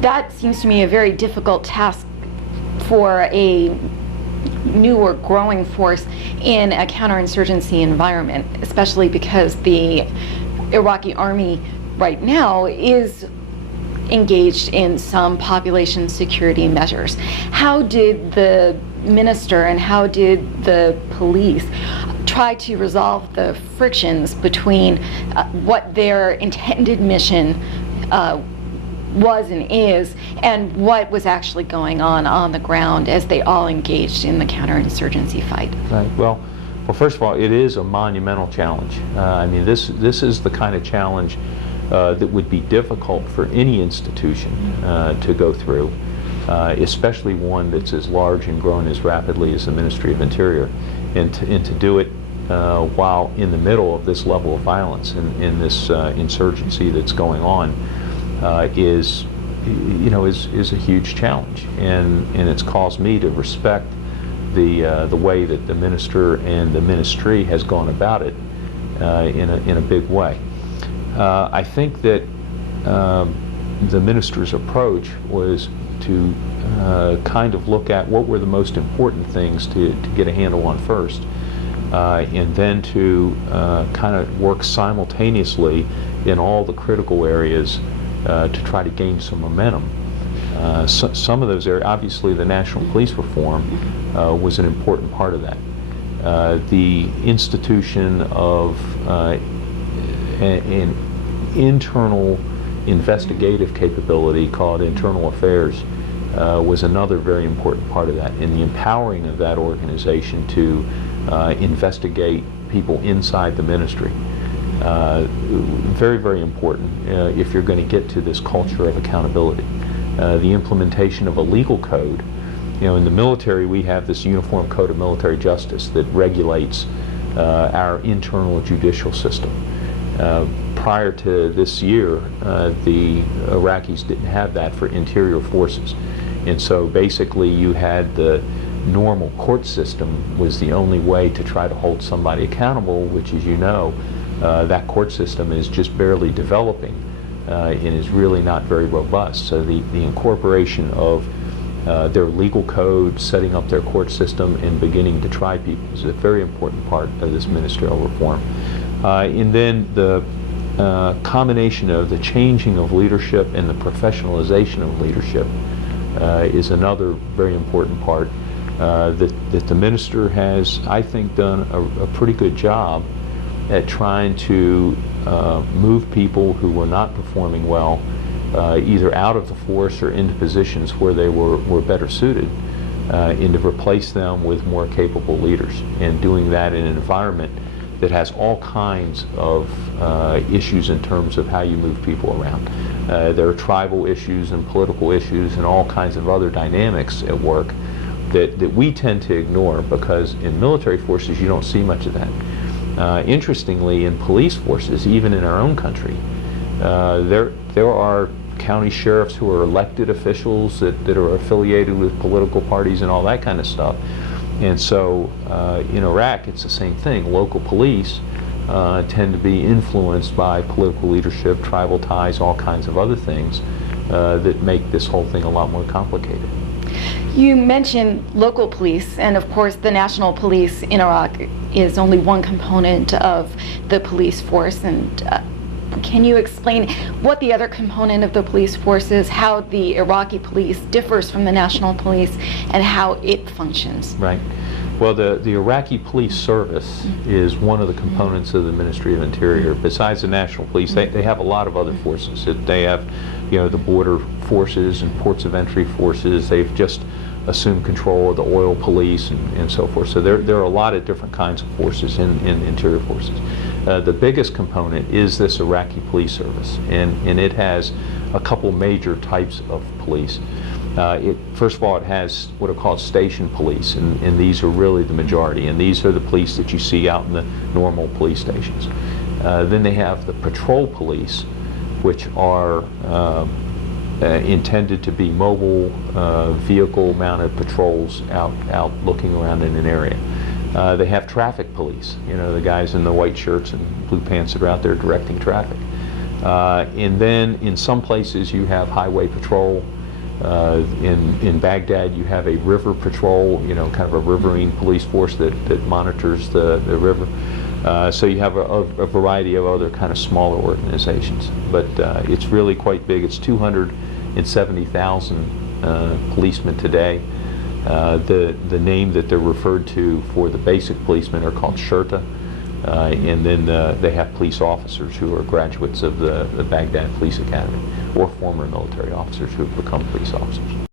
That seems to me a very difficult task for a new or growing force in a counterinsurgency environment, especially because the Iraqi army right now is engaged in some population security measures. How did the minister and how did the police try to resolve the frictions between what their intended mission was and is, and what was actually going on the ground as they all engaged in the counterinsurgency fight? Right. Well, first of all, it is a monumental challenge. I mean, this is the kind of challenge that would be difficult for any institution to go through, especially one that's as large and grown as rapidly as the Ministry of Interior, and to do it while in the middle of this level of violence and in this insurgency that's going on is a huge challenge, and it's caused me to respect the way that the minister and the ministry has gone about it in a big way. I think that the minister's approach was to kind of look at what were the most important things to get a handle on first, and then to kind of work simultaneously in all the critical areas to try to gain some momentum. Some of those areas, obviously the national police reform was an important part of that. The institution of an internal investigative capability called Internal Affairs was another very important part of that, and the empowering of that organization to investigate people inside the ministry. Very, very important if you're going to get to this culture of accountability. The implementation of a legal code. In the military we have this Uniform Code of Military Justice that regulates our internal judicial system. Prior to this year, the Iraqis didn't have that for interior forces. And so basically you had the normal court system was the only way to try to hold somebody accountable, which, as you know, that court system is just barely developing and is really not very robust. So the incorporation of their legal code, setting up their court system, and beginning to try people is a very important part of this ministerial reform. And then the combination of the changing of leadership and the professionalization of leadership is another very important part that the minister has, I think, done a pretty good job at trying to move people who were not performing well either out of the force or into positions where they were better suited, and to replace them with more capable leaders, and doing that in an environment that has all kinds of issues in terms of how you move people around. There are tribal issues and political issues and all kinds of other dynamics at work that we tend to ignore, because in military forces you don't see much of that. Interestingly, in police forces, even in our own country, there are county sheriffs who are elected officials that are affiliated with political parties and all that kind of stuff. And so in Iraq it's the same thing. Local police tend to be influenced by political leadership, tribal ties, all kinds of other things that make this whole thing a lot more complicated. You mentioned local police, and of course the national police in Iraq is only one component of the police force. And can you explain what the other component of the police force is, how the Iraqi police differs from the national police, and how it functions? Right. Well, the Iraqi Police Service is one of the components of the Ministry of Interior. Besides the national police, they have a lot of other forces. They have, the border forces and ports of entry forces. They've just assumed control of the oil police and so forth. So there are a lot of different kinds of forces in interior forces. The biggest component is this Iraqi Police Service, and it has a couple major types of police. First of all, it has what are called station police, and these are really the majority, and these are the police that you see out in the normal police stations. Then they have the patrol police, which are intended to be mobile vehicle mounted patrols out looking around in an area. They have traffic police, the guys in the white shirts and blue pants that are out there directing traffic. And then in some places you have highway patrol. In Baghdad you have a river patrol, kind of a riverine police force that monitors the river. So you have a variety of other kind of smaller organizations. But it's really quite big. It's 270,000 policemen today. The name that they're referred to for the basic policemen are called shurta. And then they have police officers who are graduates of the Baghdad Police Academy, or former military officers who have become police officers.